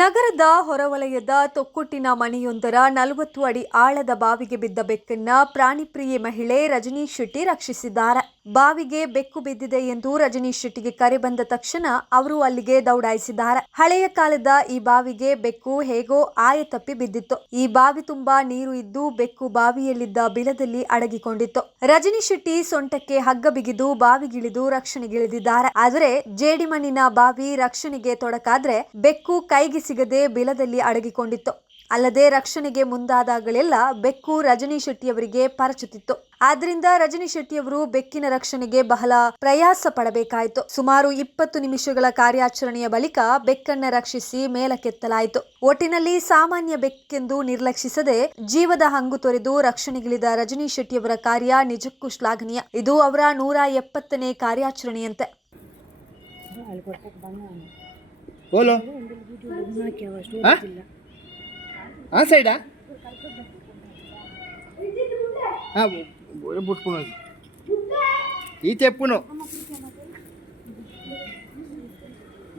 ನಗರದ ಹೊರವಲಯದ ತೊಕ್ಕುಟ್ಟಿನ ಮನೆಯೊಂದರ ನಲವತ್ತು ಅಡಿ ಆಳದ ಬಾವಿಗೆ ಬಿದ್ದ ಬೆಕ್ಕನ್ನು ಪ್ರಾಣಿಪ್ರಿಯೆ ಮಹಿಳೆ ರಜನಿ ಶೆಟ್ಟಿ ರಕ್ಷಿಸಿದ್ದಾರೆ ಬಾವಿಗೆ ಬೆಕ್ಕು ಬಿದ್ದಿದೆ ಎಂದು ರಜನಿ ಶೆಟ್ಟಿಗೆ ಕರೆ ಬಂದ ತಕ್ಷಣ ಅವರು ಅಲ್ಲಿಗೆ ದೌಡಾಯಿಸಿದ್ದಾರೆ ಹಳೆಯ ಕಾಲದ ಈ ಬಾವಿಗೆ ಬೆಕ್ಕು ಹೇಗೋ ಆಯ ತಪ್ಪಿ ಬಿದ್ದಿತ್ತು ಈ ಬಾವಿ ತುಂಬಾ ನೀರು ಇದ್ದು ಬೆಕ್ಕು ಬಾವಿಯಲ್ಲಿದ್ದ ಬಿಲದಲ್ಲಿ ಅಡಗಿಕೊಂಡಿತ್ತು ರಜನಿ ಶೆಟ್ಟಿ ಸೊಂಟಕ್ಕೆ ಹಗ್ಗ ಬಿಗಿದು ಬಾವಿಗಿಳಿದು ರಕ್ಷಣೆಗಿಳಿದಿದ್ದಾರೆ ಆದರೆ ಜೇಡಿಮಣ್ಣಿನ ಬಾವಿ ರಕ್ಷಣೆಗೆ ತೊಡಕಾದ್ರೆ ಬೆಕ್ಕು ಕೈಗೆ ಸಿಗದೆ ಬಿಲದಲ್ಲಿ ಅಡಗಿಕೊಂಡಿತ್ತು ಅಲ್ಲದೆ ರಕ್ಷಣೆಗೆ ಮುಂದಾದಾಗಲೆಲ್ಲ ಬೆಕ್ಕು ರಜನಿ ಶೆಟ್ಟಿಯವರಿಗೆ ಪರಚುತ್ತಿತ್ತು ಆದ್ದರಿಂದ ರಜನಿ ಶೆಟ್ಟಿಯವರು ಬೆಕ್ಕಿನ ರಕ್ಷಣೆಗೆ ಬಹಳ ಪ್ರಯಾಸ ಪಡಬೇಕಾಯಿತು ಸುಮಾರು ಇಪ್ಪತ್ತು ನಿಮಿಷಗಳ ಕಾರ್ಯಾಚರಣೆಯ ಬಳಿಕ ಬೆಕ್ಕನ್ನ ರಕ್ಷಿಸಿ ಮೇಲಕ್ಕೆತ್ತಲಾಯಿತು ಒಟ್ಟಿನಲ್ಲಿ ಸಾಮಾನ್ಯ ಬೆಕ್ಕೆಂದು ನಿರ್ಲಕ್ಷಿಸದೆ ಜೀವದ ಹಂಗು ತೊರೆದು ರಕ್ಷಣೆಗಿಳಿದ ರಜನಿ ಶೆಟ್ಟಿಯವರ ಕಾರ್ಯ ನಿಜಕ್ಕೂ ಶ್ಲಾಘನೀಯ ಇದು ಅವರ ನೂರ ಎಪ್ಪತ್ತನೇ ಕಾರ್ಯಾಚರಣೆಯಂತೆ బోరే పుట్టుకున్నది ఈ చెప్పును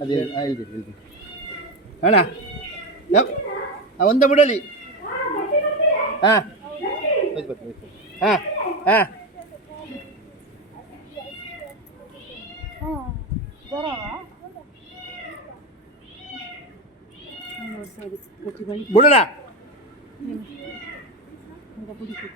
అది వెళ్ళి వెళ్ళి అలా ఆ వంద ముడలి புடலா புடிக்கும்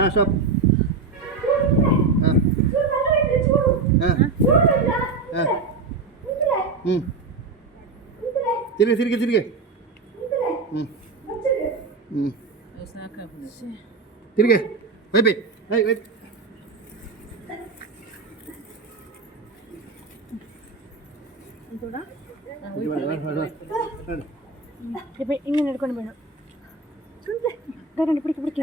masuk. Sini, ini sini. Sini, sini. ini nih kau nih benar, sudah, kau nih pergi pergi.